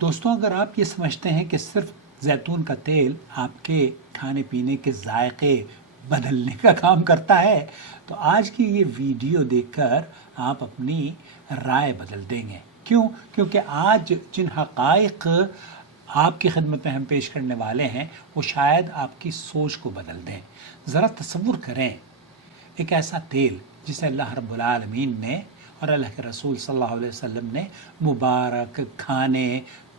دوستوں، اگر آپ یہ سمجھتے ہیں کہ صرف زیتون کا تیل آپ کے کھانے پینے کے ذائقے بدلنے کا کام کرتا ہے تو آج کی یہ ویڈیو دیکھ کر آپ اپنی رائے بدل دیں گے۔ کیوں؟ کیونکہ آج جن حقائق آپ کی خدمت میں ہم پیش کرنے والے ہیں وہ شاید آپ کی سوچ کو بدل دیں۔ ذرا تصور کریں، ایک ایسا تیل جسے اللہ رب العالمین نے اور اللہ کے رسول صلی اللہ علیہ وسلم نے مبارک کھانے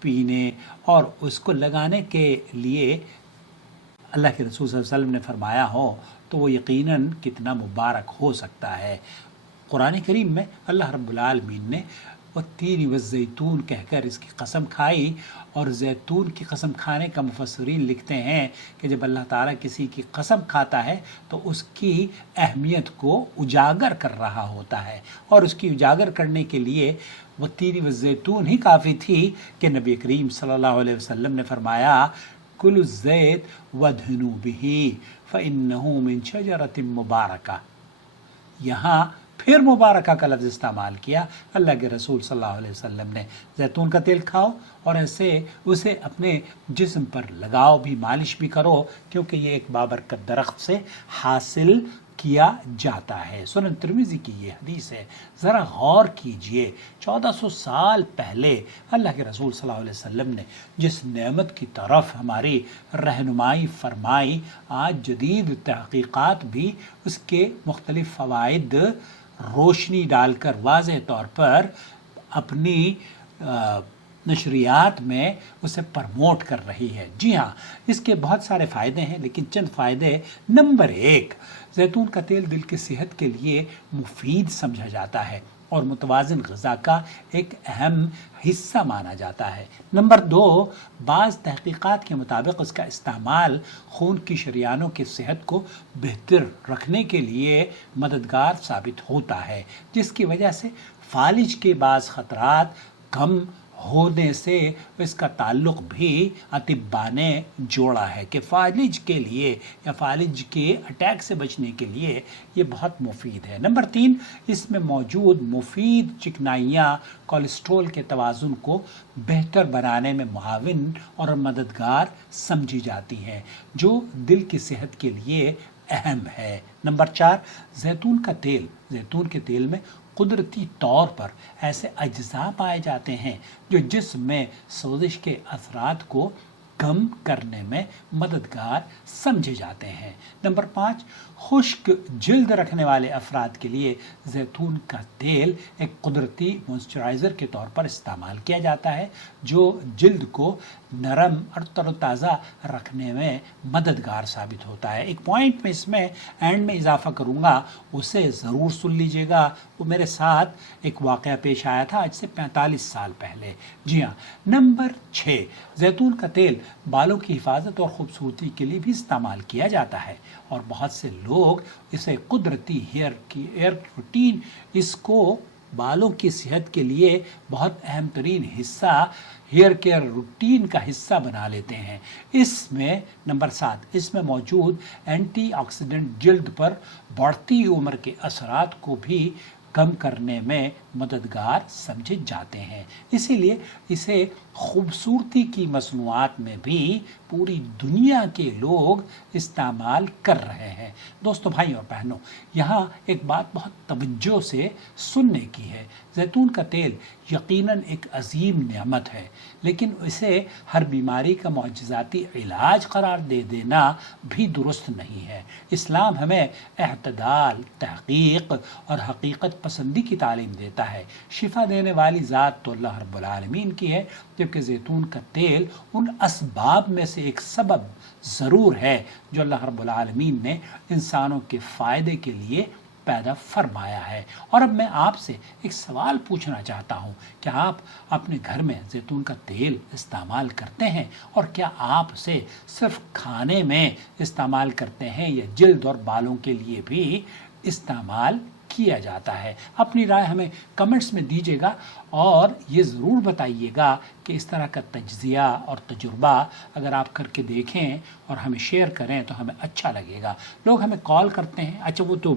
پینے اور اس کو لگانے کے لیے اللہ کے رسول صلی اللہ علیہ وسلم نے فرمایا ہو تو وہ یقیناً کتنا مبارک ہو سکتا ہے۔ قرآن کریم میں اللہ رب العالمین نے والتین والزیتون کہہ کر اس کی قسم کھائی، اور زیتون کی قسم کھانے کا مفسرین لکھتے ہیں کہ جب اللہ تعالیٰ کسی کی قسم کھاتا ہے تو اس کی اہمیت کو اجاگر کر رہا ہوتا ہے، اور اس کی اجاگر کرنے کے لیے والتین والزیتون ہی کافی تھی کہ نبی کریم صلی اللہ علیہ وسلم نے فرمایا کلوا الزیت وادہنوا بہ فإنہ من شجرۃ مبارکہ۔ یہاں پھر مبارکہ کا لفظ استعمال کیا اللہ کے رسول صلی اللہ علیہ وسلم نے۔ زیتون کا تیل کھاؤ اور ایسے اسے اپنے جسم پر لگاؤ بھی، مالش بھی کرو، کیونکہ یہ ایک بابرکت درخت سے حاصل کیا جاتا ہے۔ سنن ترمذی کی یہ حدیث ہے۔ ذرا غور کیجئے، 1400 سال پہلے اللہ کے رسول صلی اللہ علیہ وسلم نے جس نعمت کی طرف ہماری رہنمائی فرمائی، آج جدید تحقیقات بھی اس کے مختلف فوائد روشنی ڈال کر واضح طور پر اپنی نشریات میں اسے پرموٹ کر رہی ہے۔ جی ہاں، اس کے بہت سارے فائدے ہیں، لیکن چند فائدے۔ نمبر 1، زیتون کا تیل دل کی صحت کے لیے مفید سمجھا جاتا ہے اور متوازن غذا کا ایک اہم حصہ مانا جاتا ہے۔ نمبر 2، بعض تحقیقات کے مطابق اس کا استعمال خون کی شریانوں کی صحت کو بہتر رکھنے کے لیے مددگار ثابت ہوتا ہے، جس کی وجہ سے فالج کے بعض خطرات کم ہونے سے اس کا تعلق بھی اطباء نے جوڑا ہے کہ فالج کے لیے یا فالج کے اٹیک سے بچنے کے لیے یہ بہت مفید ہے۔ نمبر 3، اس میں موجود مفید چکنائیاں کولیسٹرول کے توازن کو بہتر بنانے میں معاون اور مددگار سمجھی جاتی ہیں، جو دل کی صحت کے لیے اہم ہے۔ نمبر 4، زیتون کے تیل میں قدرتی طور پر ایسے اجزاء پائے جاتے ہیں جو جسم میں سوزش کے اثرات کو کم کرنے میں مددگار سمجھے جاتے ہیں۔ نمبر 5، خشک جلد رکھنے والے افراد کے لیے زیتون کا تیل ایک قدرتی موئسچرائزر کے طور پر استعمال کیا جاتا ہے، جو جلد کو نرم اور تر و تازہ رکھنے میں مددگار ثابت ہوتا ہے۔ ایک پوائنٹ میں اس میں اینڈ میں اضافہ کروں گا، اسے ضرور سن لیجئے گا۔ وہ میرے ساتھ ایک واقعہ پیش آیا تھا آج سے 45 سال پہلے۔ جی ہاں۔ نمبر 6، زیتون کا تیل بالوں کی حفاظت اور خوبصورتی کے لیے بھی استعمال کیا جاتا ہے، اور بہت سے لوگ اسے قدرتی ہیئر روٹین، اس کو بالوں کی صحت کے لیے بہت اہم ترین حصہ، ہیئر کیئر روٹین کا حصہ بنا لیتے ہیں۔ اس میں نمبر 7، اس میں موجود اینٹی آکسیڈنٹ جلد پر بڑھتی عمر کے اثرات کو بھی کم کرنے میں مددگار سمجھے جاتے ہیں، اسی لیے اسے خوبصورتی کی مصنوعات میں بھی پوری دنیا کے لوگ استعمال کر رہے ہیں۔ دوستو، بھائی اور بہنوں، یہاں ایک بات بہت توجہ سے سننے کی ہے۔ زیتون کا تیل یقیناً ایک عظیم نعمت ہے، لیکن اسے ہر بیماری کا معجزاتی علاج قرار دے دینا بھی درست نہیں ہے۔ اسلام ہمیں اعتدال، تحقیق اور حقیقت پسندی کی تعلیم دیتا ہے۔ شفا دینے والی ذات تو اللہ رب العالمین کی ہے، جبکہ زیتون کا تیل ان اسباب میں سے ایک سبب ضرور ہے جو اللہ رب العالمین نے انسانوں کے فائدے کے لیے پیدا فرمایا ہے۔ اور اب میں آپ سے ایک سوال پوچھنا چاہتا ہوں، کیا آپ اپنے گھر میں زیتون کا تیل استعمال کرتے ہیں؟ اور کیا آپ اسے صرف کھانے میں استعمال کرتے ہیں یا جلد اور بالوں کے لیے بھی استعمال کیا جاتا ہے؟ اپنی رائے ہمیں کمنٹس میں دیجیے گا، اور یہ ضرور بتائیے گا کہ اس طرح کا تجزیہ اور تجربہ اگر آپ کر کے دیکھیں اور ہمیں شیئر کریں تو ہمیں اچھا لگے گا۔ لوگ ہمیں کال کرتے ہیں۔ اچھا، وہ تو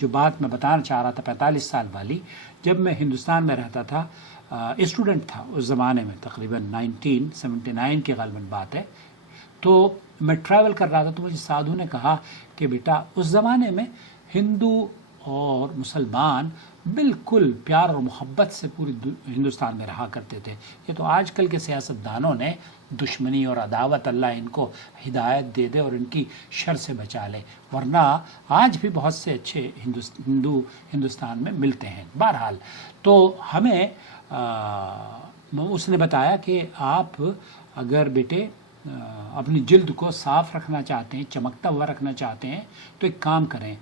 جو بات میں بتانا چاہ رہا تھا 45 سال والی، جب میں ہندوستان میں رہتا تھا اسٹوڈنٹ تھا اس زمانے میں، تقریباً 1979 کی غالباً بات ہے، تو میں ٹریول کر رہا تھا تو مجھے سادھو نے کہا کہ بیٹا اس زمانے میں ہندو اور مسلمان بالکل پیار اور محبت سے پوری ہندوستان میں رہا کرتے تھے. یہ تو آج کل کے سیاستدانوں نے دشمنی اور عداوت، اللہ ان کو ہدایت دے دے اور ان کی شر سے بچا لے، ورنہ آج بھی بہت سے اچھے ہندو ہندوستان میں ملتے ہیں. بہرحال تو ہمیں اس نے بتایا کہ آپ اگر بیٹے اپنی جلد کو صاف رکھنا چاہتے ہیں، چمکتا ہوا رکھنا چاہتے ہیں، تو ایک کام کریں،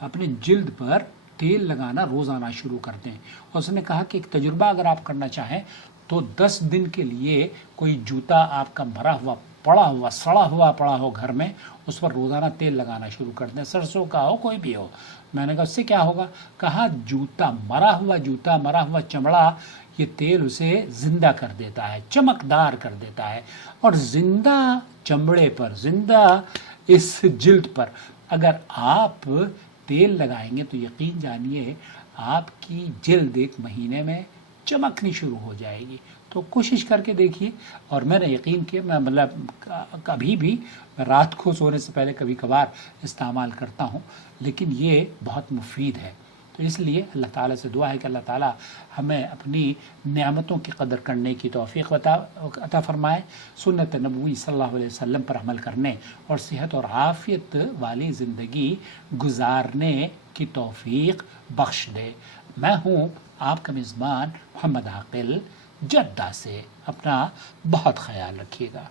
اپنی جلد پر تیل لگانا روزانہ شروع کر دیں. اور اس نے کہا کہ ایک تجربہ اگر آپ کرنا چاہیں تو 10 دن کے لیے کوئی جوتا آپ کا بھرا ہوا پڑا ہوا سڑا ہوا پڑا ہو گھر میں، اس پر روزانہ تیل لگانا شروع کر دیں، سرسوں کا ہو کوئی بھی ہو. میں نے کہا اس سے کیا ہوگا؟ کہا جوتا مرا ہوا چمڑا، یہ تیل اسے زندہ کر دیتا ہے، چمکدار کر دیتا ہے. اور زندہ چمڑے پر، زندہ اس جلد پر اگر آپ تیل لگائیں گے تو یقین جانیے آپ کی جلد 1 مہینے میں چمکنی شروع ہو جائے گی. تو کوشش کر کے دیکھیے. اور میں نے یقین کیا، میں مطلب کبھی بھی رات کو سونے سے پہلے کبھی کبھار استعمال کرتا ہوں، لیکن یہ بہت مفید ہے. تو اس لیے اللہ تعالیٰ سے دعا ہے کہ اللہ تعالیٰ ہمیں اپنی نعمتوں کی قدر کرنے کی توفیق عطا فرمائے، سنت نبوی صلی اللہ علیہ وسلم پر عمل کرنے اور صحت اور عافیت والی زندگی گزارنے کی توفیق بخش دے. میں ہوں آپ کا میزبان محمد عاقل، جدہ سے. اپنا بہت خیال رکھیے گا.